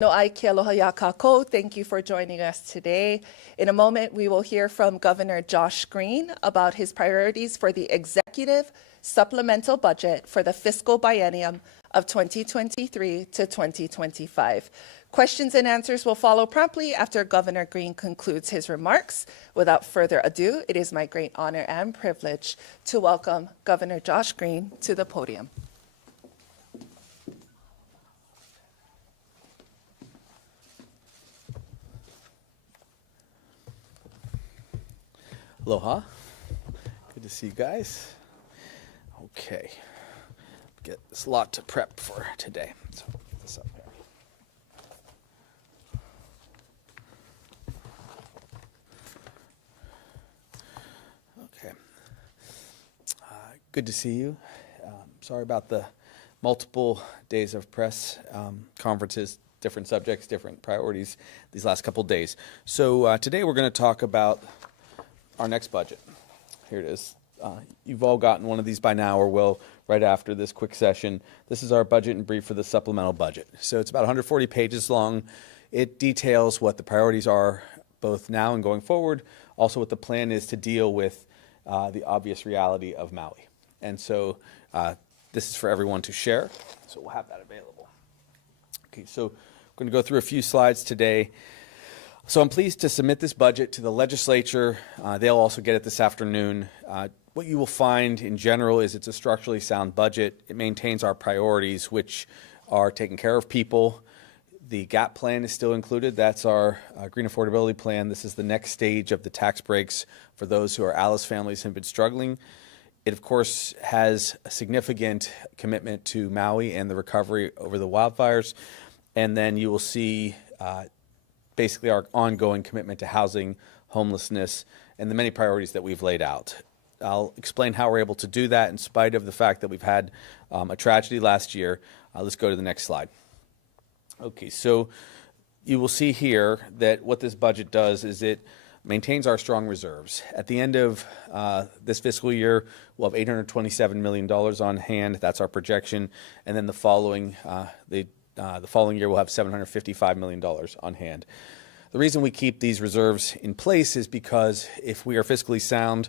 No'ai ke aloha ya kākou. Thank you for joining us today. In a moment, we will hear from Governor Josh Green about his priorities for the executive supplemental budget for the fiscal biennium of 2023 to 2025. Questions and answers will follow promptly after Governor Green concludes his remarks. Without further ado, it is my great honor and privilege to welcome Governor Josh Green to the podium. Aloha. Good to see you guys. Okay. Get this lot to prep for today. So get this up here. Okay. Good to see you. Sorry about the multiple days of press conferences, different subjects, different priorities these last couple days. So today we're going to talk about our next budget. Here it is. You've all gotten one of these by now or will right after this quick session. This is our budget in brief for the supplemental budget. So it's about 140 pages long. It details what the priorities are both now and going forward, also what the plan is to deal with the obvious reality of Maui. And so this is for everyone to share, so we'll have that available. Okay, so I'm going to go through a few slides today. So I'm pleased to submit this budget to the legislature. They'll also get it this afternoon. What you will find in general is it's a structurally sound budget. It maintains our priorities, which are taking care of people. The GAP plan is still included. That's our green affordability plan. This is the next stage of the tax breaks for those who are ALICE families who have been struggling. It, of course, has a significant commitment to Maui and the recovery over the wildfires. And then you will see basically our ongoing commitment to housing, homelessness, and the many priorities that we've laid out. I'll explain how we're able to do that in spite of the fact that we've had a tragedy last year. Let's go to the next slide. Okay, so you will see here that what this budget does is it maintains our strong reserves. At the end of this fiscal year, we'll have $827 million on hand. That's our projection. And then the following year, we'll have $755 million on hand. The reason we keep these reserves in place is because if we are fiscally sound,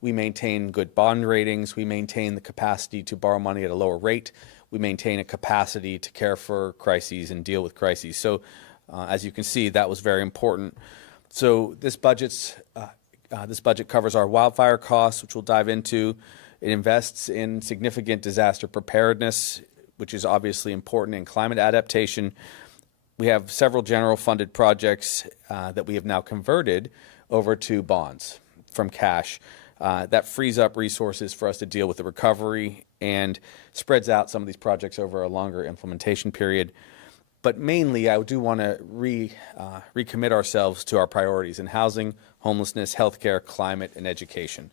we maintain good bond ratings, we maintain the capacity to borrow money at a lower rate, we maintain a capacity to care for crises and deal with crises. So as you can see, that was very important. So this budget covers our wildfire costs, which we'll dive into. It invests in significant disaster preparedness, which is obviously important in climate adaptation. We have several general funded projects that we have now converted over to bonds from cash. That frees up resources for us to deal with the recovery and spreads out some of these projects over a longer implementation period. But mainly, I do want to recommit ourselves to our priorities in housing, homelessness, healthcare, climate, and education.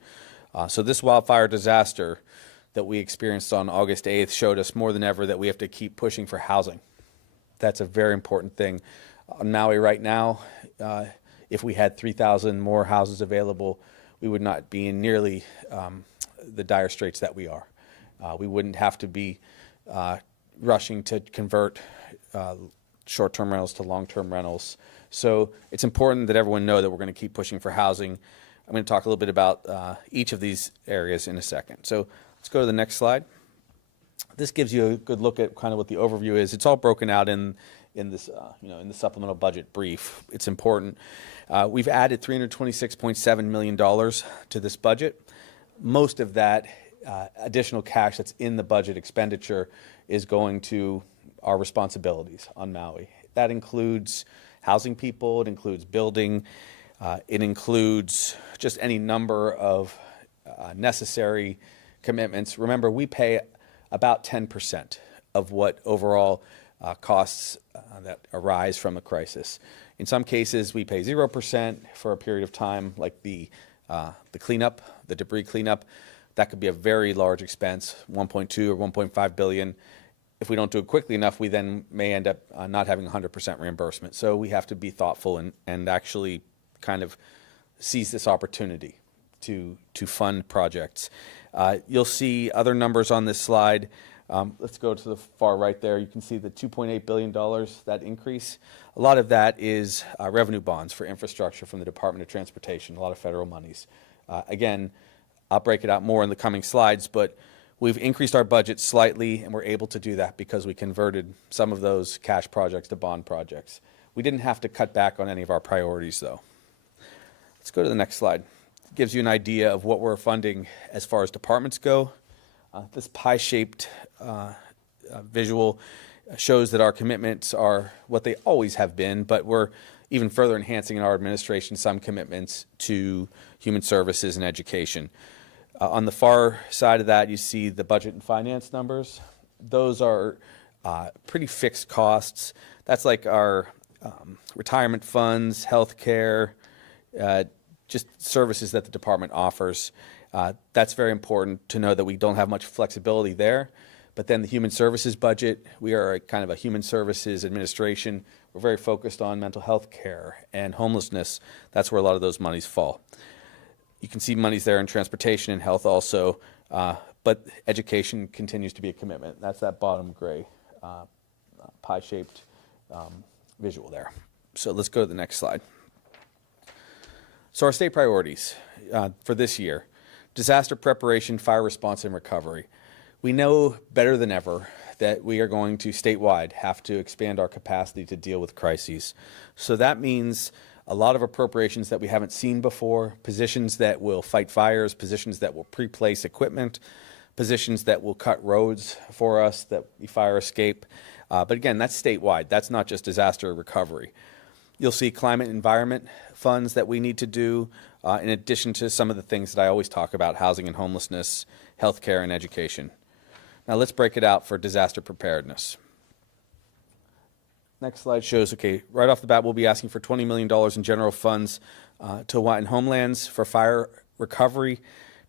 So this wildfire disaster that we experienced on August 8th showed us more than ever that we have to keep pushing for housing. That's a very important thing. On Maui right now, if we had 3,000 more houses available, we would not be in nearly the dire straits that we are. We wouldn't have to be rushing to convert short-term rentals to long-term rentals. So it's important that everyone know that we're going to keep pushing for housing. I'm going to talk a little bit about each of these areas in a second. So let's go to the next slide. This gives you a good look at kind of what the overview is. It's all broken out in this, in the supplemental budget brief. It's important. We've added $326.7 million to this budget. Most of that additional cash that's in the budget expenditure is going to our responsibilities on Maui. That includes housing people. It includes building. It includes just any number of necessary commitments. Remember, we pay about 10% of what overall costs that arise from a crisis. In some cases, we pay 0% for a period of time, like the cleanup, the debris cleanup. That could be a very large expense, 1.2 or 1.5 billion. If we don't do it quickly enough, we then may end up not having 100% reimbursement. So we have to be thoughtful and actually kind of seize this opportunity to fund projects. You'll see other numbers on this slide. Let's go to the far right there. You can see the $2.8 billion, that increase. A lot of that is revenue bonds for infrastructure from the Department of Transportation, a lot of federal monies. Again, I'll break it out more in the coming slides, but we've increased our budget slightly, and we're able to do that because we converted some of those cash projects to bond projects. We didn't have to cut back on any of our priorities, though. Let's go to the next slide. It gives you an idea of what we're funding as far as departments go. This pie-shaped visual shows that our commitments are what they always have been, but we're even further enhancing in our administration some commitments to human services and education. On the far side of that, you see the budget and finance numbers. Those are pretty fixed costs. That's like our retirement funds, health care, just services that the department offers. That's very important to know that we don't have much flexibility there. But then the human services budget, we are kind of a human services administration. We're very focused on mental health care and homelessness. That's where a lot of those monies fall. You can see monies there in transportation and health also, but education continues to be a commitment. That's that bottom gray pie-shaped visual there. So let's go to the next slide. So our state priorities for this year: disaster preparation, fire response, and recovery. We know better than ever that we are going to statewide have to expand our capacity to deal with crises. So that means a lot of appropriations that we haven't seen before, positions that will fight fires, positions that will pre-place equipment, positions that will cut roads for us that we fire escape. But again, that's statewide. That's not just disaster recovery. You'll see climate and environment funds that we need to do, in addition to some of the things that I always talk about: housing and homelessness, healthcare, and education. Now let's break it out for disaster preparedness. Next slide shows, okay, right off the bat, we'll be asking for $20 million in general funds to Hawaiian homelands for fire recovery,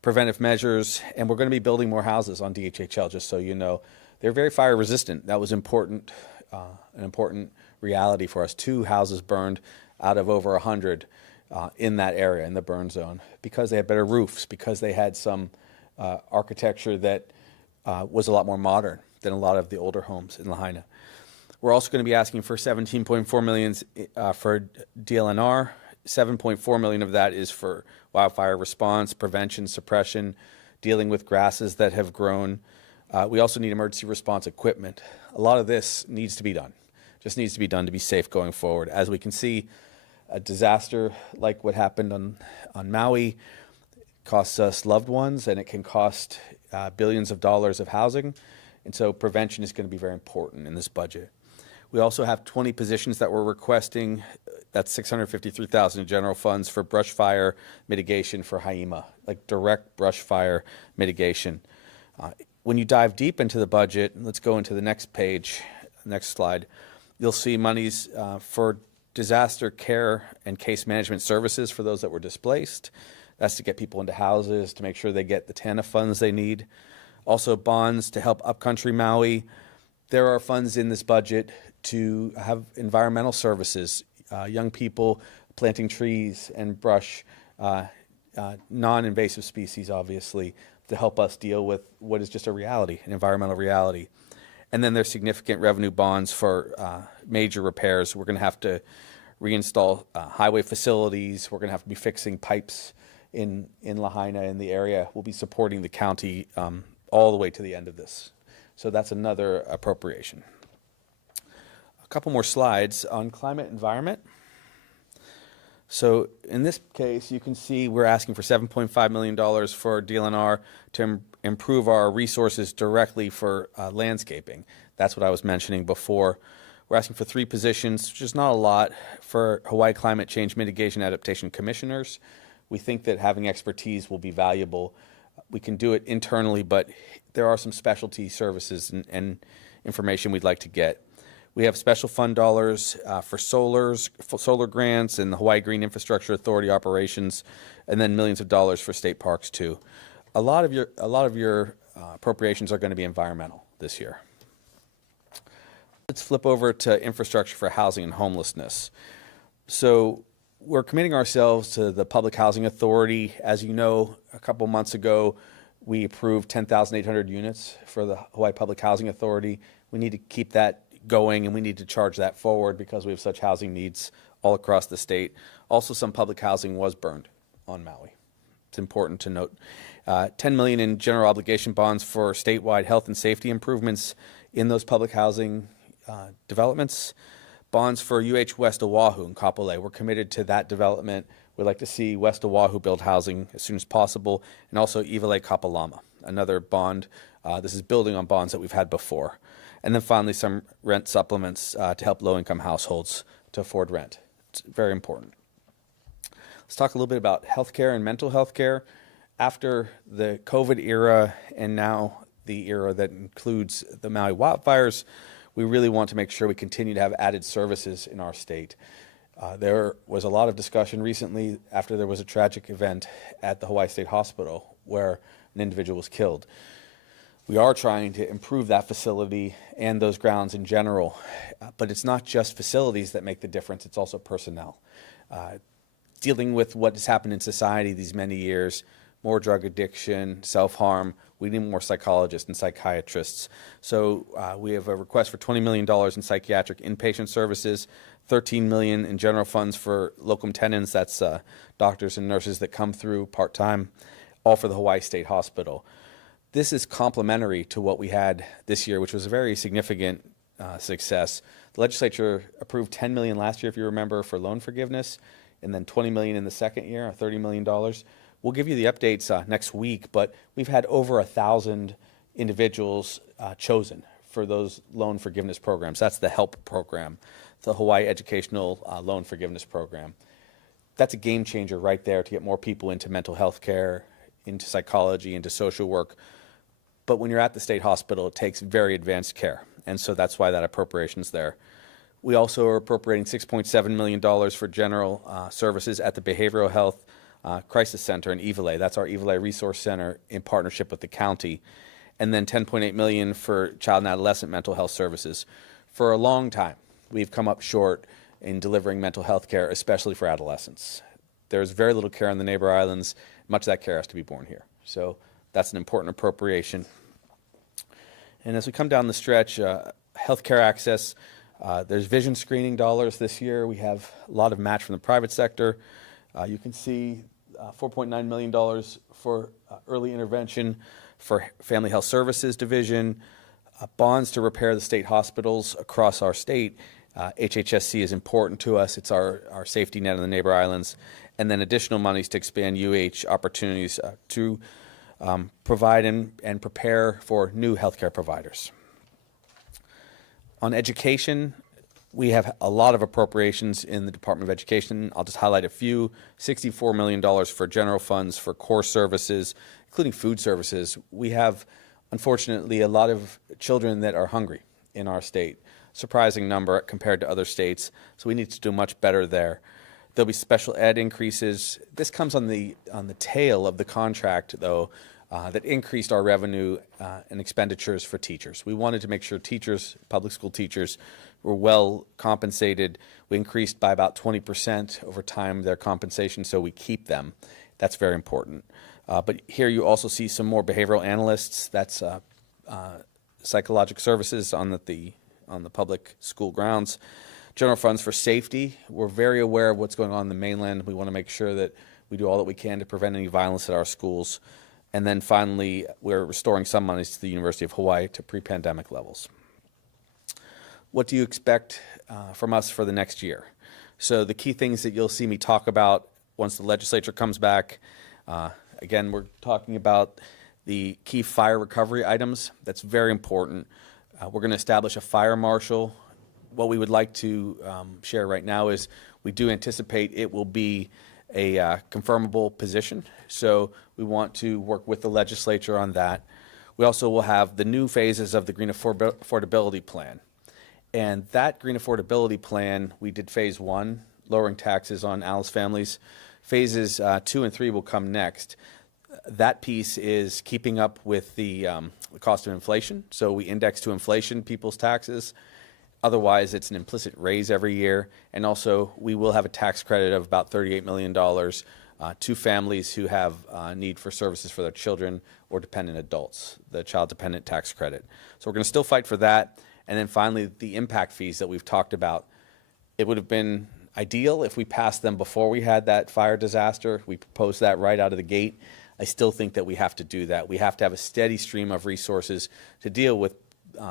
preventive measures, and we're going to be building more houses on DHHL, just so you know. They're very fire resistant. That was important, an important reality for us. 2 houses burned out of over 100 in that area, in the burn zone, because they had better roofs, because they had some architecture that was a lot more modern than a lot of the older homes in Lahaina. We're also going to be asking for $17.4 million for DLNR. $7.4 million of that is for wildfire response, prevention, suppression, dealing with grasses that have grown. We also need emergency response equipment. A lot of this needs to be done. Just needs to be done to be safe going forward. As we can see, a disaster like what happened on Maui costs us loved ones, and it can cost billions of dollars of housing. And so prevention is going to be very important in this budget. We also have 20 positions that we're requesting. That's $653,000 in general funds for brush fire mitigation for Haima, like direct brush fire mitigation. When you dive deep into the budget, let's go into the next page, next slide, you'll see monies for disaster care and case management services for those that were displaced. That's to get people into houses, to make sure they get the TANF funds they need. Also bonds to help upcountry Maui. There are funds in this budget to have environmental services, young people planting trees and brush, non-invasive species, obviously, to help us deal with what is just a reality, an environmental reality. And then there's significant revenue bonds for major repairs. We're going to have to reinstall highway facilities. We're going to have to be fixing pipes in Lahaina, in the area. We'll be supporting the county all the way to the end of this. So that's another appropriation. A couple more slides on climate environment. So in this case, you can see we're asking for $7.5 million for DLNR to improve our resources directly for landscaping. That's what I was mentioning before. We're asking for 3 positions, which is not a lot, for Hawaii Climate Change Mitigation Adaptation Commissioners. We think that having expertise will be valuable. We can do it internally, but there are some specialty services and information we'd like to get. We have special fund dollars for solar grants and the Hawaii Green Infrastructure Authority operations, and then millions of dollars for state parks too. A lot of your appropriations are going to be environmental this year. Let's flip over to infrastructure for housing and homelessness. So we're committing ourselves to the Public Housing Authority. As you know, a couple months ago, We approved 10,800 units for the Hawaii Public Housing Authority. We need to keep that going, and we need to charge that forward because we have such housing needs all across the state. Also, some public housing was burned on Maui. It's important to note. $10 million in general obligation bonds for statewide health and safety improvements in those public housing developments. Bonds for UH West Oahu and Kapolei. We're committed to that development. We'd like to see West Oahu build housing as soon as possible, and also Iwalei Kapalama, another bond. This is building on bonds that we've had before. And then finally, some rent supplements to help low-income households to afford rent. It's very important. Let's talk a little bit about healthcare and mental health care. After the COVID era and now the era that includes the Maui wildfires, we really want to make sure we continue to have added services in our state. There was a lot of discussion recently after there was a tragic event at the Hawaii State Hospital where an individual was killed. We are trying to improve that facility and those grounds in general, but it's not just facilities that make the difference, it's also personnel. Dealing with what has happened in society these many years, more drug addiction, self-harm, we need more psychologists and psychiatrists. So we have a request for $20 million in psychiatric inpatient services, $13 million in general funds for locum tenens, that's doctors and nurses that come through part-time, all for the Hawaii State Hospital. This is complementary to what we had this year, which was a very significant success. The legislature approved $10 million last year, if you remember, for loan forgiveness, and then $20 million in the second year, or $30 million. We'll give you the updates next week, but we've had over 1,000 individuals chosen for those loan forgiveness programs. That's the HELP program, the Hawaii Educational Loan Forgiveness Program. That's a game changer right there to get more people into mental health care, into psychology, into social work. But when you're at the state hospital, it takes very advanced care, and so that's why that appropriation's there. We also are appropriating $6.7 million for general services at the Behavioral Health Crisis Center in Iwalei. That's our Iwalei Resource Center in partnership with the county. And then $10.8 million for child and adolescent mental health services. For a long time, we've come up short in delivering mental health care, especially for adolescents. There's very little care on the neighbor islands. Much of that care has to be born here. So that's an important appropriation. And as we come down the stretch, healthcare access, there's vision screening dollars this year. We have a lot of match from the private sector. You can see $4.9 million for early intervention for Family Health Services Division, bonds to repair the state hospitals across our state. HHSC is important to us. It's our safety net on the neighbor islands. And then additional monies to expand opportunities to provide and prepare for new healthcare providers. On education, we have a lot of appropriations in the Department of Education. I'll just highlight a few. $64 million for general funds for core services, including food services. We have, unfortunately, a lot of children that are hungry in our state. Surprising number compared to other states, so we need to do much better there. There'll be special ed increases. This comes on the tail of the contract, though, that increased our revenue and expenditures for teachers. We wanted to make sure teachers, public school teachers, were well compensated. We increased by about 20% over time their compensation, so we keep them. That's very important. But here you also see some more behavioral analysts. That's psychological services on the public school grounds. General funds for safety. We're very aware of what's going on in the mainland. We want to make sure that we do all that we can to prevent any violence at our schools. And then finally, we're restoring some monies to the University of Hawaii to pre-pandemic levels. What do you expect from us for the next year? So the key things that you'll see me talk about once the legislature comes back, again, we're talking about the key fire recovery items. That's very important. We're going to establish a fire marshal. What we would like to share right now is we do anticipate it will be a confirmable position. So we want to work with the legislature on that. We also will have the new phases of the Green Affordability Plan. And that Green Affordability Plan, we did phase 1, lowering taxes on Alice families. Phases 2 and 3 will come next. That piece is keeping up with the cost of inflation. So we index to inflation people's taxes. Otherwise, it's an implicit raise every year. And also, we will have a tax credit of about $38 million to families who have need for services for their children or dependent adults, the child dependent tax credit. So we're going to still fight for that. And then finally, the impact fees that we've talked about. It would have been ideal if we passed them before we had that fire disaster. We proposed that right out of the gate. I still think that we have to do that. We have to have a steady stream of resources to deal with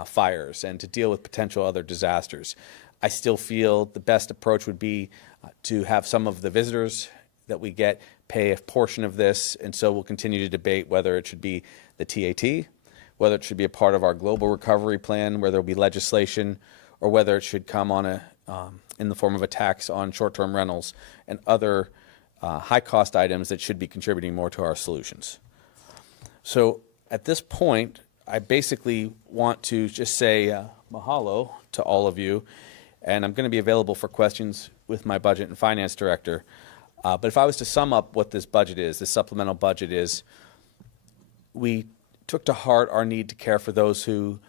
fires and to deal with potential other disasters. I still feel the best approach would be to have some of the visitors that we get pay a portion of this, and so we'll continue to debate whether it should be the TAT, whether it should be a part of our global recovery plan, where there'll be legislation, or whether it should come on in the form of a tax on short-term rentals and other high-cost items that should be contributing more to our solutions. So at this point, I basically want to just say mahalo to all of you, and I'm going to be available for questions with my budget and finance director. But if I was to sum up what this budget is, this supplemental budget is, we took to heart our need to care for those who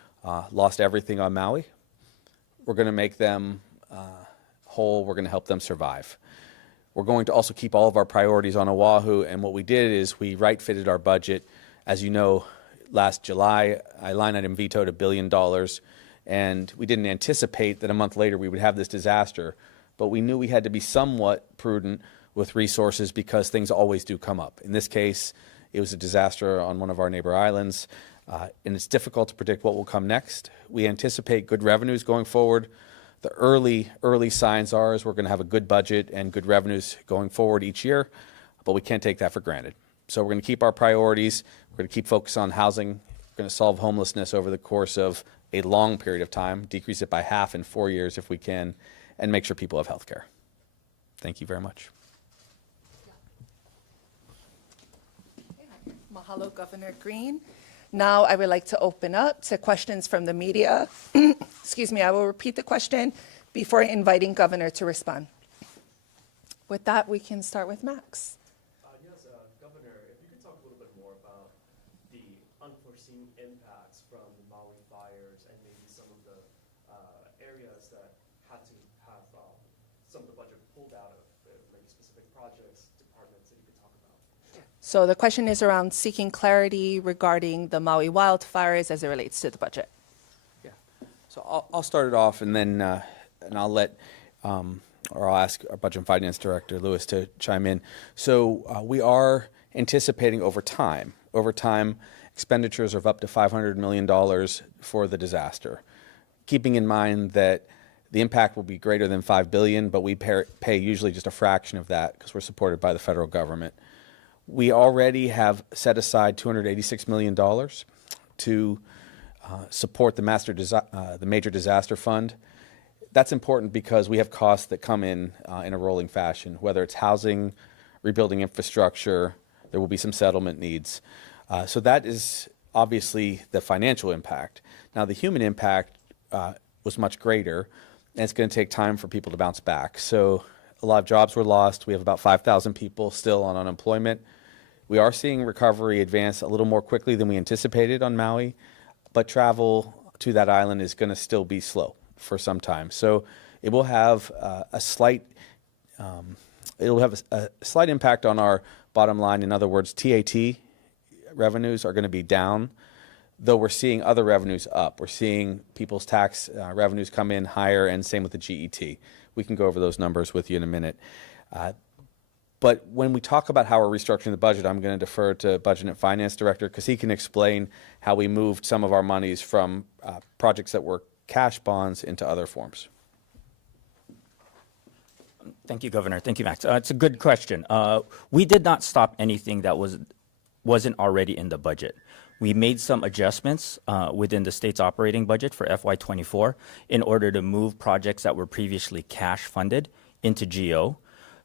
lost everything on Maui. We're going to make them whole. We're going to help them survive. We're going to also keep all of our priorities on Oahu, and what we did is we right-fitted our budget. As you know, last July, I line item vetoed $1 billion, and we didn't anticipate that a month later we would have this disaster, but we knew we had to be somewhat prudent with resources because things always do come up. In this case, it was a disaster on one of our neighbor islands, and it's difficult to predict what will come next. We anticipate good revenues going forward. The early signs are is we're going to have a good budget and good revenues going forward each year, but we can't take that for granted. So we're going to keep our priorities. We're going to keep focus on housing. We're going to solve homelessness over the course of a long period of time, decrease it by half in 4 years if we can, and make sure people have health care. Thank you very much. Mahalo, Governor Green. Now I would like to open up to questions from the media. Excuse me, I will repeat the question before inviting Governor to respond. With that, we can start with Max. Yes, Governor, if you could talk a little bit more about the unforeseen impacts from the Maui fires and maybe some of the areas that had to have some of the budget pulled out of, maybe specific projects, departments that you could talk about. So the question is around seeking clarity regarding the Maui wildfires as it relates to the budget. Yeah. So I'll start it off, and then and I'll let or I'll ask our Budget and Finance Director, Lewis, to chime in. So we are anticipating over time, expenditures of up to $500 million for the disaster, keeping in mind that the impact will be greater than $5 billion, but we pay usually just a fraction of that because we're supported by the federal government. We already have set aside $286 million to support the Major Disaster Fund. That's important because we have costs that come in a rolling fashion, whether it's housing, rebuilding infrastructure. There will be some settlement needs. So that is obviously the financial impact. Now, the human impact was much greater, and it's going to take time for people to bounce back. So a lot of jobs were lost. We have about 5,000 people still on unemployment. We are seeing recovery advance a little more quickly than we anticipated on Maui, but travel to that island is going to still be slow for some time. So it will have a slight impact on our bottom line. In other words, TAT revenues are going to be down, though we're seeing other revenues up. We're seeing people's tax revenues come in higher, and same with the GET. We can go over those numbers with you in a minute. But when we talk about how we're restructuring the budget, I'm going to defer to Budget and Finance Director because he can explain how we moved some of our monies from projects that were cash bonds into other forms. Thank you, Governor. Thank you, Max. It's a good question. We did not stop anything that wasn't already in the budget. We made some adjustments within the state's operating budget for FY24 in order to move projects that were previously cash funded into GO.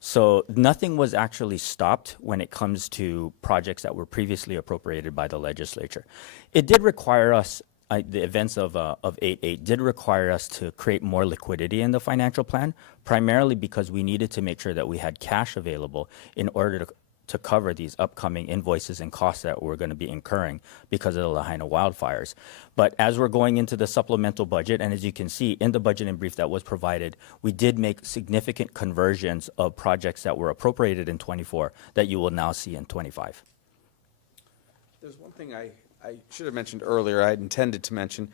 So nothing was actually stopped when it comes to projects that were previously appropriated by the legislature. It did require us, the events of 8/8 did require us to create more liquidity in the financial plan, primarily because we needed to make sure that we had cash available in order to cover these upcoming invoices and costs that we're going to be incurring because of the Lahaina wildfires. But as we're going into the supplemental budget, and as you can see in the budget in brief that was provided, we did make significant conversions of projects that were appropriated in 24 that you will now see in 25. There's one thing I should have mentioned earlier, I had intended to mention.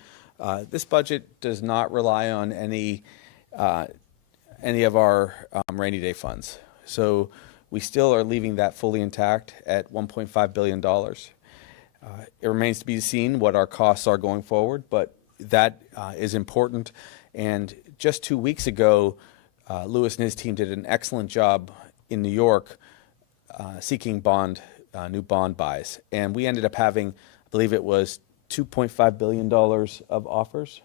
This budget does not rely on any of our rainy day funds. So we still are leaving that fully intact at $1.5 billion. It remains to be seen what our costs are going forward, but that is important. And just 2 weeks ago, Lewis and his team did an excellent job in New York seeking new bond buys. And we ended up having, I believe it was $2.5 billion of offers?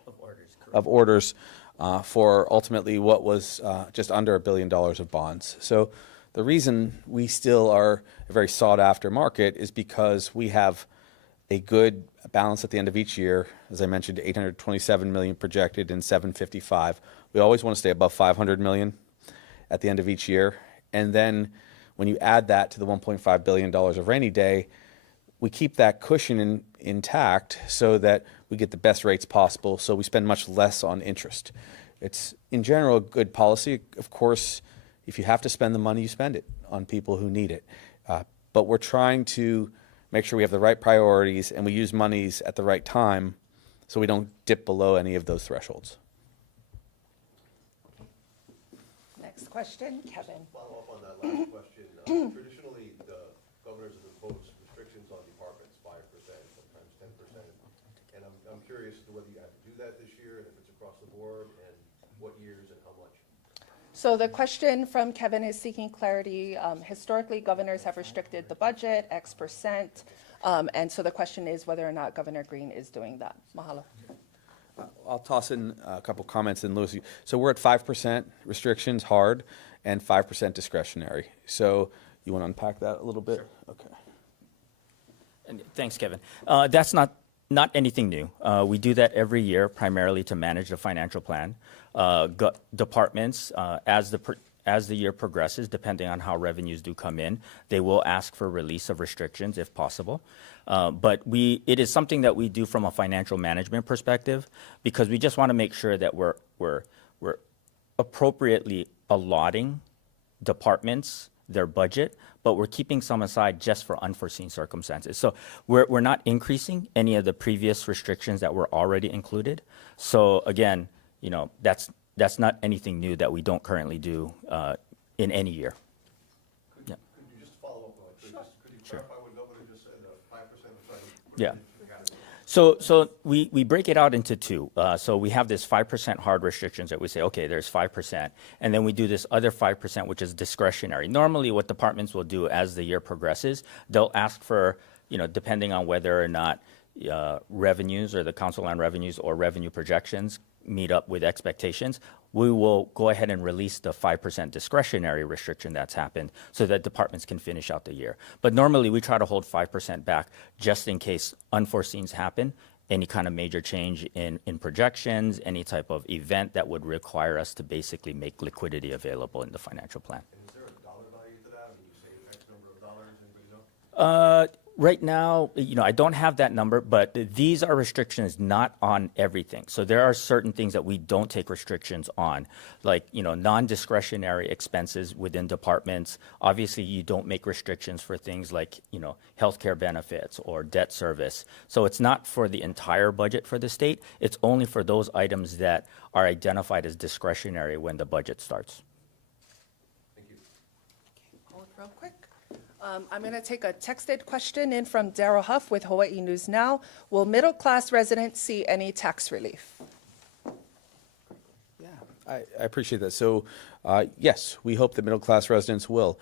Of orders for ultimately what was just under $1 billion of bonds. So the reason we still are a very sought after market is because we have a good balance at the end of each year. As I mentioned, 827 million projected and 755. We always want to stay above 500 million at the end of each year. And then when you add that to the $1.5 billion of rainy day, we keep that cushion intact so that we get the best rates possible, so we spend much less on interest. It's, in general, a good policy. Of course, if you have to spend the money, you spend it on people who need it. But we're trying to make sure we have the right priorities and we use monies at the right time so we don't dip below any of those thresholds. Next question, Kevin. Follow up on that last question. Traditionally, the governors have imposed restrictions on departments, 5%, sometimes 10%. And I'm curious as to whether you have to do that this year, and if it's across the board, and what years and how much. So the question from Kevin is seeking clarity. Historically, governors have restricted the budget X%. And so the question is whether or not Governor Green is doing that. Mahalo. I'll toss in a couple comments and Louis. So we're at 5% restrictions hard and 5% discretionary. So you want to unpack that a little bit? Sure. Okay. And thanks, Kevin. That's not anything new. We do that every year, primarily to manage the financial plan. Departments, as the year progresses, depending on how revenues do come in, they will ask for release of restrictions if possible. But it is something that we do from a financial management perspective because we just want to make sure that we're appropriately allotting departments their budget, but we're keeping some aside just for unforeseen circumstances. So we're not increasing any of the previous restrictions that were already included. So again, that's not anything new that we don't currently do in any year. Yeah. Could you just follow up on it? Could you clarify what Governor just said, 5%? Yeah. So we break it out into two. So we have this 5% hard restrictions that we say, okay, there's 5%. And then we do this other 5%, which is discretionary. Normally what departments will do as the year progresses, they'll ask for, depending on whether or not revenues or the council on revenues or revenue projections meet up with expectations, we will go ahead and release the 5% discretionary restriction that's happened so that departments can finish out the year. But normally we try to hold 5% back just in case unforeseens happen, any kind of major change in projections, any type of event that would require us to basically make liquidity available in the financial plan. And is there a dollar value to that? I mean, you say X number of dollars, anybody know? Right now, I don't have that number, but these are restrictions not on everything. So there are certain things that we don't take restrictions on, like, non-discretionary expenses within departments. Obviously, you don't make restrictions for things like, healthcare benefits or debt service. So it's not for the entire budget for the state. It's only for those items that are identified as discretionary when the budget starts. Thank you. Hold real quick. I'm going to take a texted question in from Daryl Huff with Hawaii News Now. Will middle-class residents see any tax relief? Yeah, I appreciate that. So, yes, we hope that middle-class residents will.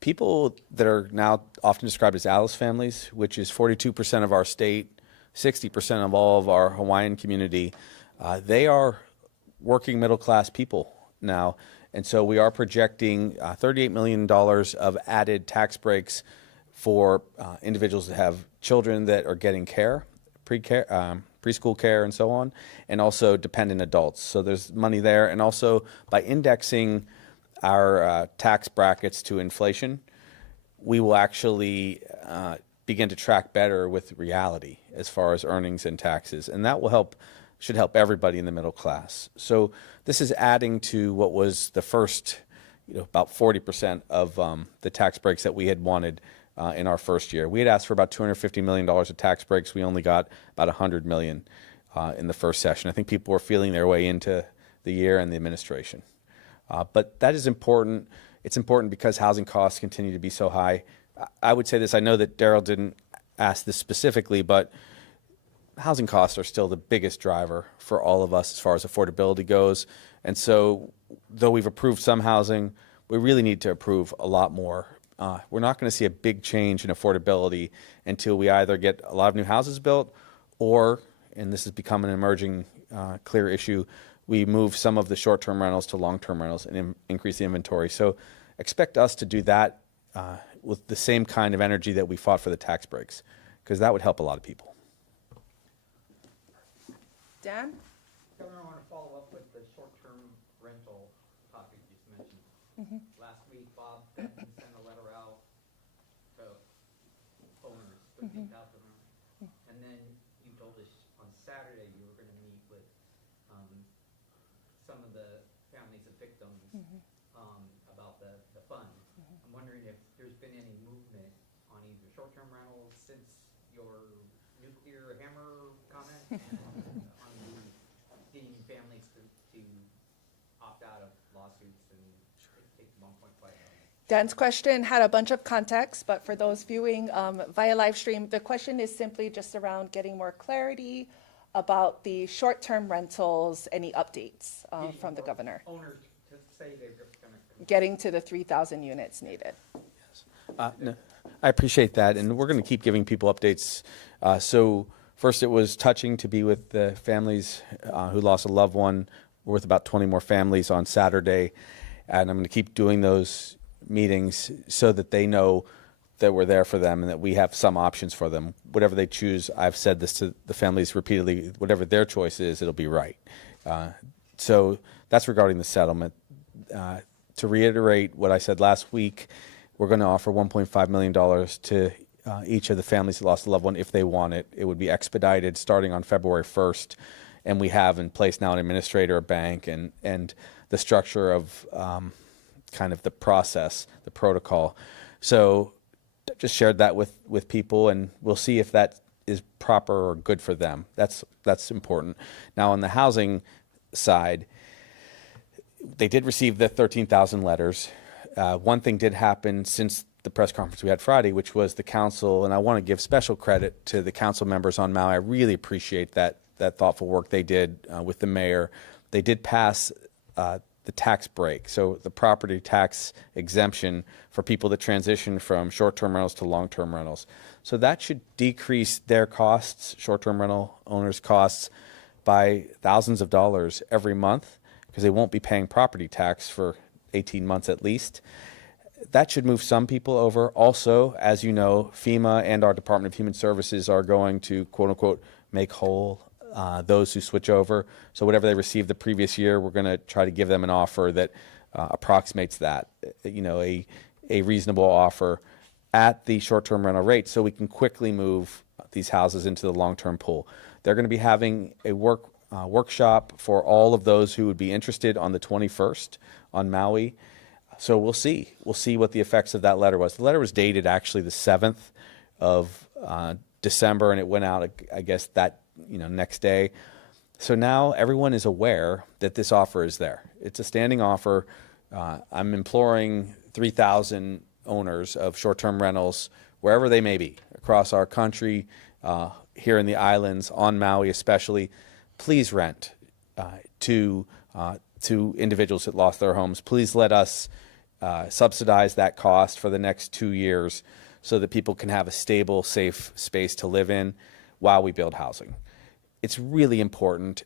People that are now often described as Alice families, which is 42% of our state, 60% of all of our Hawaiian community, they are working middle-class people now. And so we are projecting $38 million of added tax breaks for individuals that have children that are getting care, preschool care and so on, and also dependent adults. So there's money there. And also by indexing our tax brackets to inflation, we will actually begin to track better with reality as far as earnings and taxes, and that should help everybody in the middle class. So this is adding to what was the first, about 40% of the tax breaks that we had wanted in our first year. We had asked for about $250 million of tax breaks. We only got about $100 million in the first session. I think people were feeling their way into the year and the administration. But that is important. It's important because housing costs continue to be so high. I would say this, I know that Daryl didn't ask this specifically, but housing costs are still the biggest driver for all of us as far as affordability goes. And so though we've approved some housing, we really need to approve a lot more. We're not going to see a big change in affordability until we either get a lot of new houses built or, and this has become an emerging clear issue, we move some of the short-term rentals to long-term rentals and increase the inventory. So expect us to do that with the same kind of energy that we fought for the tax breaks, because that would help a lot of people. Dan? Governor, I want to follow up with the short-term rental topic you just mentioned. Last week, Bob sent a letter out to owners, 13,000 owners. And then you told us on Saturday you were going to meet with some of the families of victims about the fund. I'm wondering if there's been any movement on either short-term rentals since your nuclear hammer comment and on getting families to opt out of lawsuits and take 1.5 million. Dan's question had a bunch of context, but for those viewing via live stream, the question is simply just around getting more clarity about the short-term rentals, any updates from the governor, Owners to say they're going to. getting to the 3,000 units needed. No, I appreciate that, and we're going to keep giving people updates. So first, it was touching to be with the families who lost a loved one. We're with about 20 more families on Saturday, and I'm going to keep doing those meetings so that they know that we're there for them and that we have some options for them. Whatever they choose, I've said this to the families repeatedly, whatever their choice is, it'll be right. So that's regarding the settlement. To reiterate what I said last week, we're going to offer $1.5 million to each of the families that lost a loved one if they want it. It would be expedited starting on February 1st, and we have in place now an administrator, a bank, and the structure of kind of the process, the protocol. So just shared that with people, and we'll see if that is proper or good for them. That's important. Now on the housing side, they did receive the 13,000 letters. One thing did happen since the press conference we had Friday, which was the council, and I want to give special credit to the council members on Maui. I really appreciate that thoughtful work they did with the mayor. They did pass the tax break, so the property tax exemption for people that transition from short-term rentals to long-term rentals. So that should decrease their costs, short-term rental owners' costs, by thousands of dollars every month, because they won't be paying property tax for 18 months at least. That should move some people over. Also, as you know, FEMA and our Department of Human Services are going to, quote unquote, make whole those who switch over. So whatever they received the previous year, we're going to try to give them an offer that approximates that, a reasonable offer at the short-term rental rate, so we can quickly move these houses into the long-term pool. They're going to be having a workshop for all of those who would be interested on the 21st on Maui. So we'll see. We'll see what the effects of that letter was. The letter was dated actually the 7th of December, and it went out, I guess, that next day. So now everyone is aware that this offer is there. It's a standing offer. I'm imploring 3,000 owners of short-term rentals, wherever they may be, across our country, here in the islands, on Maui especially, please rent to individuals that lost their homes. Please let us subsidize that cost for the next 2 years so that people can have a stable, safe space to live in while we build housing. It's really important.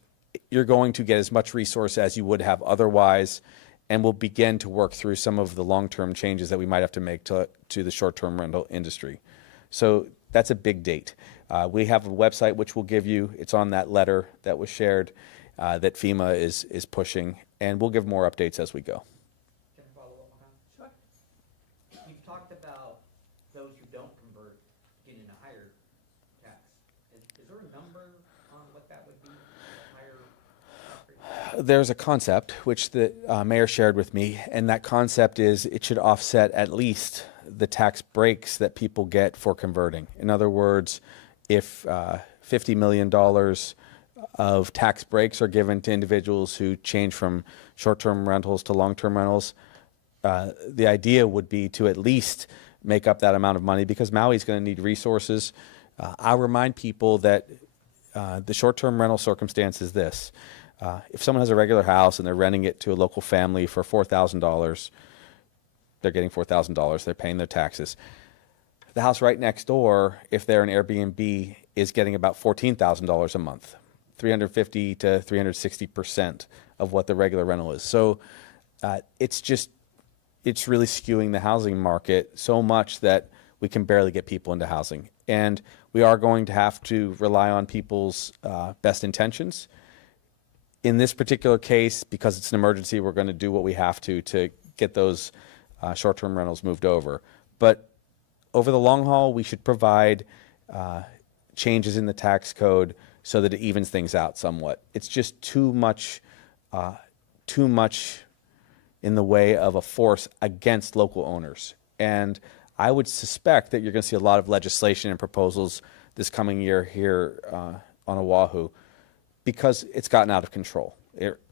You're going to get as much resource as you would have otherwise, and we'll begin to work through some of the long-term changes that we might have to make to the short-term rental industry. So that's a big date. We have a website which we'll give you. It's on that letter that was shared that FEMA is pushing, and we'll give more updates as we go. Can I follow up on that? Sure. You've talked about there's a concept which the mayor shared with me, and that concept is it should offset at least the tax breaks that people get for converting. In other words, if $50 million of tax breaks are given to individuals who change from short-term rentals to long-term rentals, the idea would be to at least make up that amount of money, because Maui's going to need resources. I'll remind people that the short-term rental circumstance is this. If someone has a regular house and they're renting it to a local family for $4,000, they're getting $4,000, they're paying their taxes. The house right next door, if they're an Airbnb, is getting about $14,000 a month, 350 to 360% of what the regular rental is. So it's really skewing the housing market so much that we can barely get people into housing. And we are going to have to rely on people's best intentions. In this particular case, because it's an emergency, we're going to do what we have to get those short-term rentals moved over. But over the long haul, we should provide changes in the tax code so that it evens things out somewhat. It's just too much in the way of a force against local owners. And I would suspect that you're going to see a lot of legislation and proposals this coming year here on Oahu, because it's gotten out of control.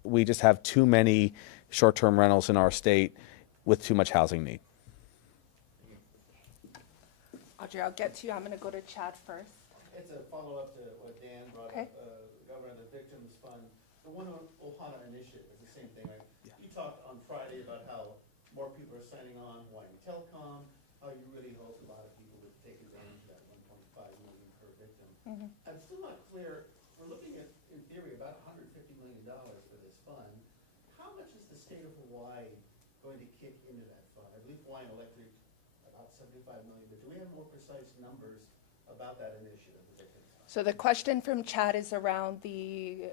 We just have too many short-term rentals in our state with too much housing need. Audrey, I'll get to you. I'm going to go to Chad first. It's a follow-up to what Dan brought Okay. up, Governor, the Victims Fund. The One Ohana Initiative is the same thing, right? Yeah. You talked on Friday about how more people are signing on, Hawaii Telecom, how you really hope a lot of people would take advantage of that 1.5 million per victim. I'm still not clear, we're looking at, in theory, about $150 million for this fund. How much is the state of Hawaii going to kick into that fund? I believe Hawaiian Electric, about 75 million, but do we have more precise numbers about that initiative? So the question from Chad is around the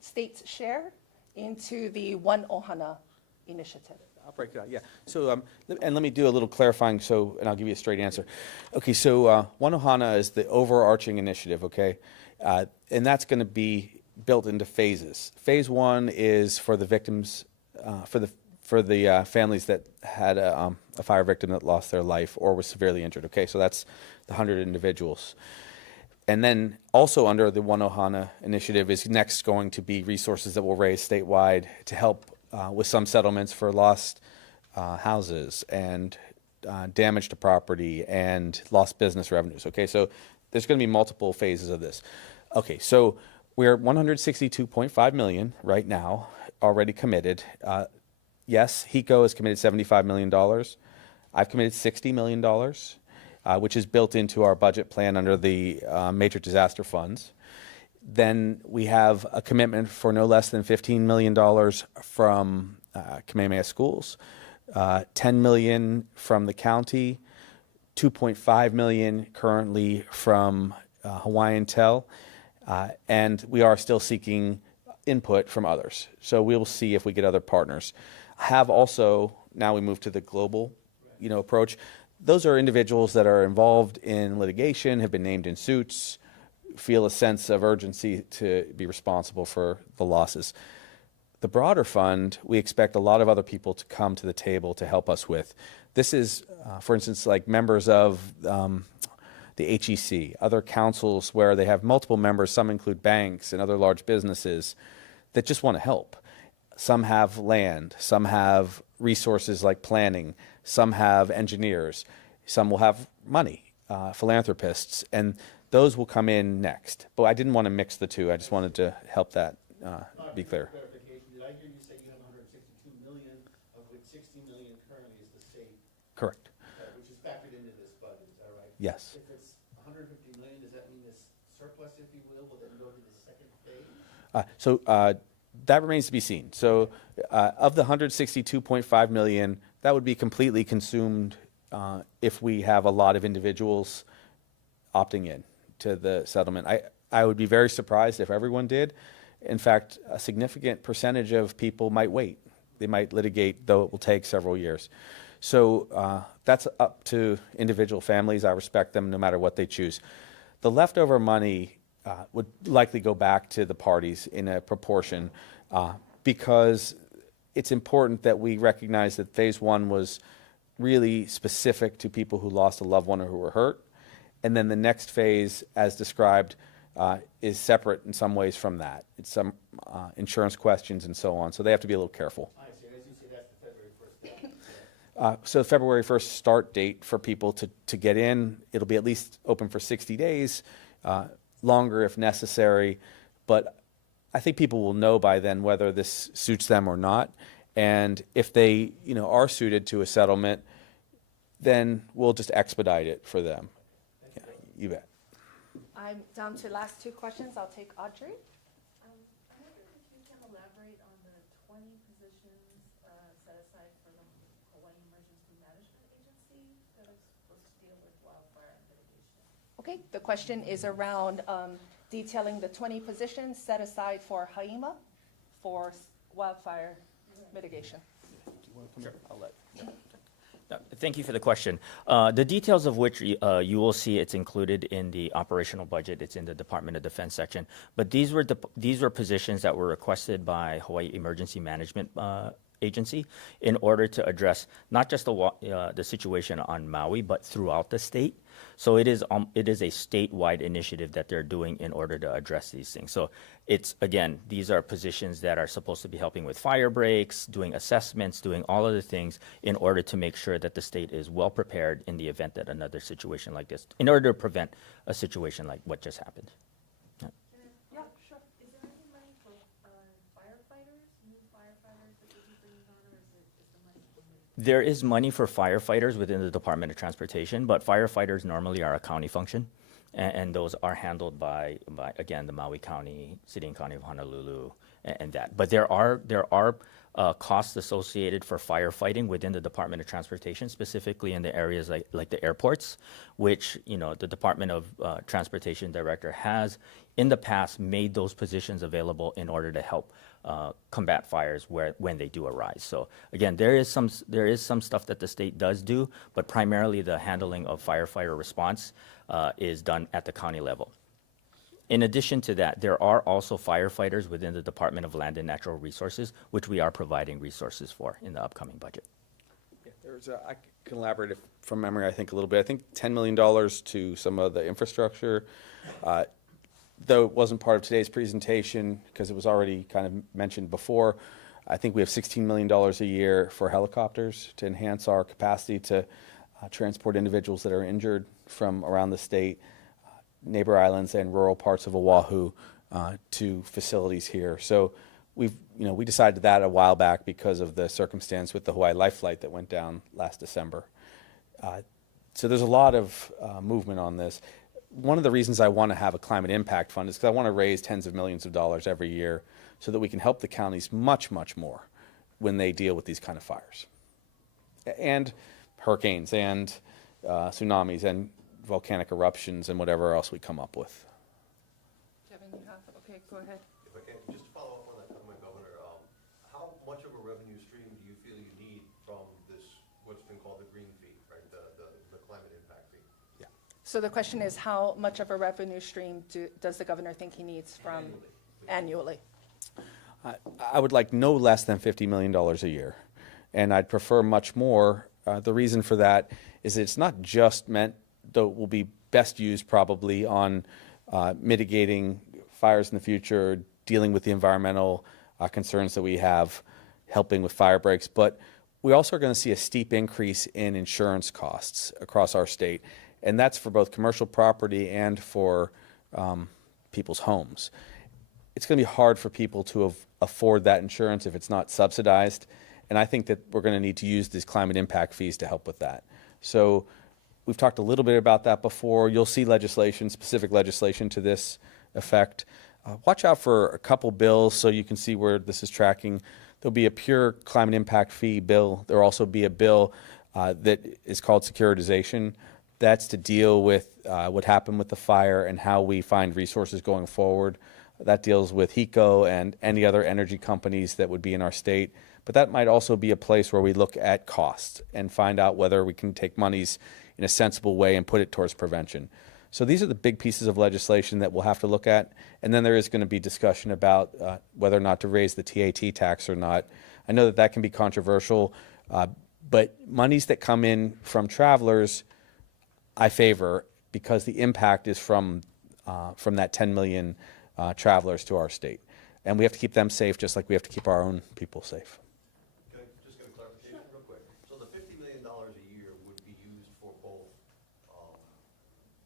state's share into the One Ohana initiative. I'll break it out, yeah. So, and let me do a little clarifying, and I'll give you a straight answer. Okay, so One Ohana is the overarching initiative, okay? And that's going to be built into phases. Phase one is for the victims, for the families that had a fire victim that lost their life or was severely injured, okay? So that's the 100 individuals. And then also under the One Ohana initiative is next going to be resources that we'll raise statewide to help with some settlements for lost houses and damage to property and lost business revenues. Okay, so there's going to be multiple phases of this. Okay, so we're at 162.5 million right now, already committed. Yes, HECO has committed $75 million. I've committed $60 million. Which is built into our budget plan under the major disaster funds. Then we have a commitment for no less than $15 million from Kamehameha Schools, $10 million from the county, $2.5 million currently from Hawaiian Tel, and we are still seeking input from others. So we will see if we get other partners. Have also, now we move to the global, approach. Those are individuals that are involved in litigation, have been named in suits, feel a sense of urgency to be responsible for the losses. The broader fund, we expect a lot of other people to come to the table to help us with. This is, for instance, like members of the HEC, other councils where they have multiple members, some include banks and other large businesses that just want to help. Some have land, some have resources like planning, some have engineers, some will have money, philanthropists, and those will come in next. But I didn't want to mix the two. I just wanted to help that be clear. Clarification, did I hear you say you have 162 million, of which 60 million currently is the state, Correct. which is factored into this budget, is that right? Yes. If it's 150 million, does that mean this surplus, if you will then go to the second phase? So that remains to be seen. So of the 162.5 million, that would be completely consumed if we have a lot of individuals opting in to the settlement. I would be very surprised if everyone did. In fact, a significant percentage of people might wait. They might litigate, though it will take several years. So that's up to individual families. I respect them no matter what they choose. The leftover money would likely go back to the parties in a proportion. because it's important that we recognize that phase one was really specific to people who lost a loved one or who were hurt. And then the next phase, as described, is separate in some ways from that. It's some insurance questions and so on. So they have to be a little careful. I see, as you say, that's the February 1st date. So February 1st start date for people to get in. It'll be at least open for 60 days, longer if necessary. But I think people will know by then whether this suits them or not. And if they, are suited to a settlement, then we'll just expedite it for them. Yeah, you bet. I'm down to last two questions. I'll take Audrey. I wonder if you can elaborate on the 20 positions set aside for the Hawaii Emergency Management Agency that is supposed to deal with wildfire mitigation. Okay, the question is around detailing the 20 positions set aside for HAIMA for wildfire mitigation. I'll let. Thank you for the question. The details of which you will see, it's included in the operational budget. It's in the Department of Defense section. But these were positions that were requested by Hawaii Emergency Management Agency in order to address not just the situation on Maui, but throughout the state. So it is a statewide initiative that they're doing in order to address these things. So it's, again, these are positions that are supposed to be helping with fire breaks, doing assessments, doing all of the things in order to make sure that the state is well prepared in the event that another situation like this, in order to prevent a situation like what just happened. Yeah, sure. Is there any money for firefighters, new firefighters that you'll be bringing on, or is it just the money? There is money for firefighters within the Department of Transportation, but firefighters normally are a county function, and those are handled by again, the Maui County, City and County of Honolulu, and that. But there are costs associated for firefighting within the Department of Transportation, specifically in the areas like the airports, which the Department of Transportation Director has in the past made those positions available in order to help combat fires when they do arise. So again, there is some stuff that the state does do, but primarily the handling of firefighter response is done at the county level. In addition to that, there are also firefighters within the Department of Land and Natural Resources, which we are providing resources for in the upcoming budget. Yeah, I can elaborate from memory, I think, a little bit. I think $10 million to some of the infrastructure. Though it wasn't part of today's presentation because it was already kind of mentioned before, I think we have $16 million a year for helicopters to enhance our capacity to transport individuals that are injured from around the state, neighbor islands and rural parts of Oahu to facilities here. So we decided that a while back because of the circumstance with the Hawaii Life Flight that went down last December. So there's a lot of movement on this. One of the reasons I want to have a climate impact fund is because I want to raise tens of millions of dollars every year so that we can help the counties much, much more when they deal with these kind of fires and hurricanes and tsunamis and volcanic eruptions and whatever else we come up with. Kevin, you have, okay, go ahead. If I can, just to follow up on that comment, Governor, how much of a revenue stream do you feel you need from this, what's been called the green fee, right, the climate impact fee? So the question is, how much of a revenue stream does the governor think he needs from annually? I would like no less than $50 million a year, and I'd prefer much more. The reason for that is it's not just meant, though it will be best used probably on mitigating fires in the future, dealing with the environmental concerns that we have, helping with fire breaks, but we also are going to see a steep increase in insurance costs across our state, and that's for both commercial property and for people's homes. It's going to be hard for people to afford that insurance if it's not subsidized, and I think that we're going to need to use these climate impact fees to help with that. So we've talked a little bit about that before. You'll see legislation, specific legislation to this effect. Watch out for a couple bills so you can see where this is tracking. There'll be a pure climate impact fee bill. There'll also be a bill that is called securitization. That's to deal with what happened with the fire and how we find resources going forward. That deals with HECO and any other energy companies that would be in our state. But that might also be a place where we look at costs and find out whether we can take monies in a sensible way and put it towards prevention. So these are the big pieces of legislation that we'll have to look at. And then there is going to be discussion about whether or not to raise the TAT tax or not. I know that that can be controversial, but monies that come in from travelers, I favor, because the impact is from that 10 million travelers to our state. And we have to keep them safe just like we have to keep our own people safe. Can I just get a clarification real quick? So the $50 million a year would be used for both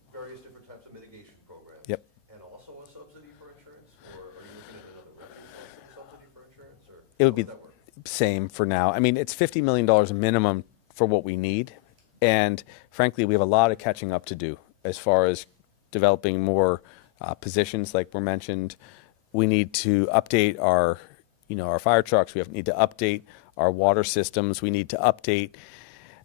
various different types of mitigation programs? Yep. And also a subsidy for insurance? Or are you looking at another revenue subsidy for insurance? Or It would be how that work? same for now. I mean, it's $50 million minimum for what we need. And frankly, we have a lot of catching up to do as far as developing more positions like were mentioned. We need to update our fire trucks. We need to update our water systems. We need to update,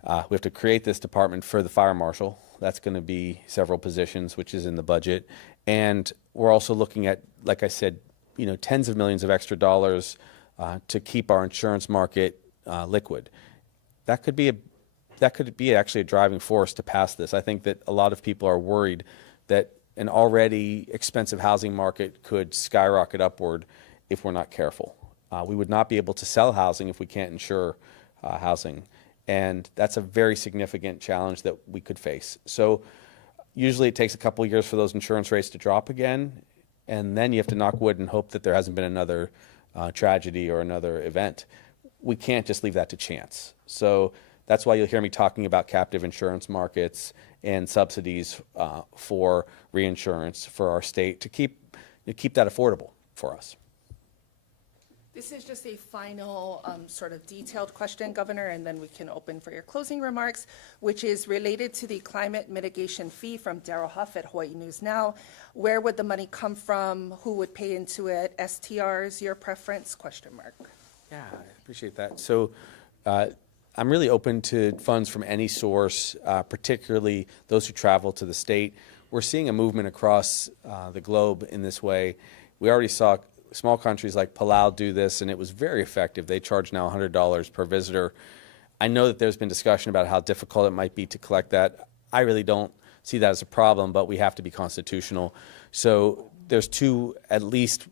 we have to create this department for the fire marshal. That's going to be several positions, which is in the budget. And we're also looking at, like I said, tens of millions of extra dollars to keep our insurance market liquid. That could be actually a driving force to pass this. I think that a lot of people are worried that an already expensive housing market could skyrocket upward if we're not careful. We would not be able to sell housing if we can't insure housing. And that's a very significant challenge that we could face. So usually it takes a couple of years for those insurance rates to drop again. And then you have to knock wood and hope that there hasn't been another tragedy or another event. We can't just leave that to chance. So that's why you'll hear me talking about captive insurance markets and subsidies for reinsurance for our state to keep that affordable for us. This is just a final sort of detailed question, Governor, and then we can open for your closing remarks, which is related to the climate mitigation fee from Daryl Huff at Hawaii News Now. Where would the money come from? Who would pay into it? STRs, your preference? Question mark. Yeah, I appreciate that. So I'm really open to funds from any source, particularly those who travel to the state. We're seeing a movement across the globe in this way. We already saw small countries like Palau do this, and it was very effective. They charge now $100 per visitor. I know that there's been discussion about how difficult it might be to collect that. I really don't see that as a problem, but we have to be constitutional. So there's two, at least,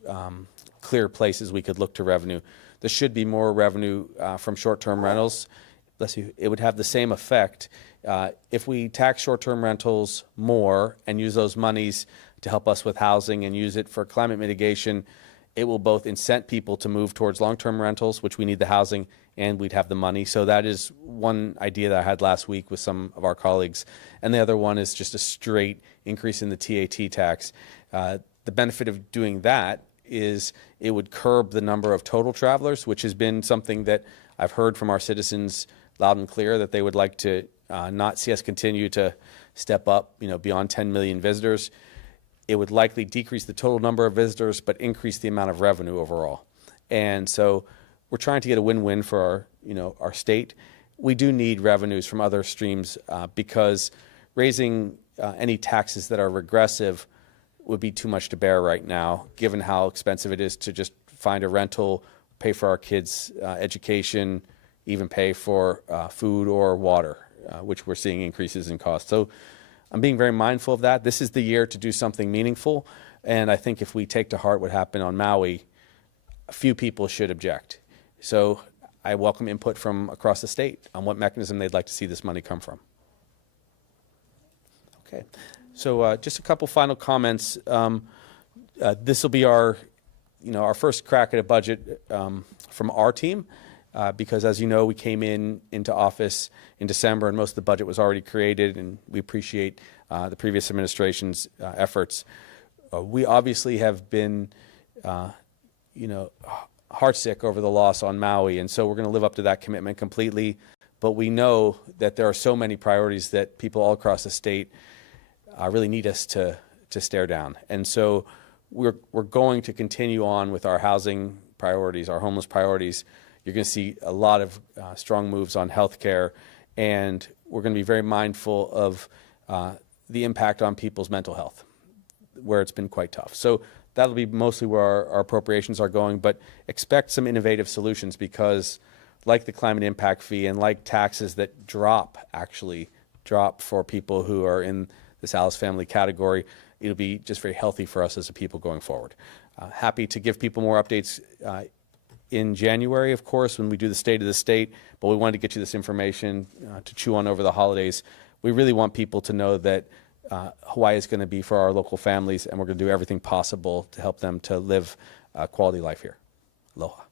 clear places we could look to revenue. There should be more revenue from short-term rentals. It would have the same effect if we tax short-term rentals more and use those monies to help us with housing and use it for climate mitigation. It will both incent people to move towards long-term rentals, which we need the housing, and we'd have the money. So that is one idea that I had last week with some of our colleagues. And the other one is just a straight increase in the TAT tax. The benefit of doing that is it would curb the number of total travelers, which has been something that I've heard from our citizens loud and clear, that they would like to not see us continue to step up, beyond 10 million visitors. It would likely decrease the total number of visitors, but increase the amount of revenue overall. And so we're trying to get a win-win for our state. We do need revenues from other streams because raising any taxes that are regressive would be too much to bear right now, given how expensive it is to just find a rental, pay for our kids' education, even pay for food or water, which we're seeing increases in cost. So I'm being very mindful of that. This is the year to do something meaningful, and I think if we take to heart what happened on Maui, a few people should object. So I welcome input from across the state on what mechanism they'd like to see this money come from. Okay, so just a couple final comments. This will be our first crack at a budget from our team. Because as you know, we came into office in December and most of the budget was already created, and we appreciate the previous administration's efforts. We obviously have been, heartsick over the loss on Maui, and so we're going to live up to that commitment completely. But we know that there are so many priorities that people all across the state really need us to stare down. And so we're going to continue on with our housing priorities, our homeless priorities. You're going to see a lot of strong moves on healthcare, and we're going to be very mindful of the impact on people's mental health, where it's been quite tough. So that'll be mostly where our appropriations are going, but expect some innovative solutions because like the climate impact fee and like taxes that drop for people who are in this Alice family category. It'll be just very healthy for us as a people going forward. Happy to give people more updates in January, of course, when we do the State of the State, but we wanted to get you this information to chew on over the holidays. We really want people to know that Hawaii is going to be for our local families, and we're going to do everything possible to help them to live a quality life here. Aloha.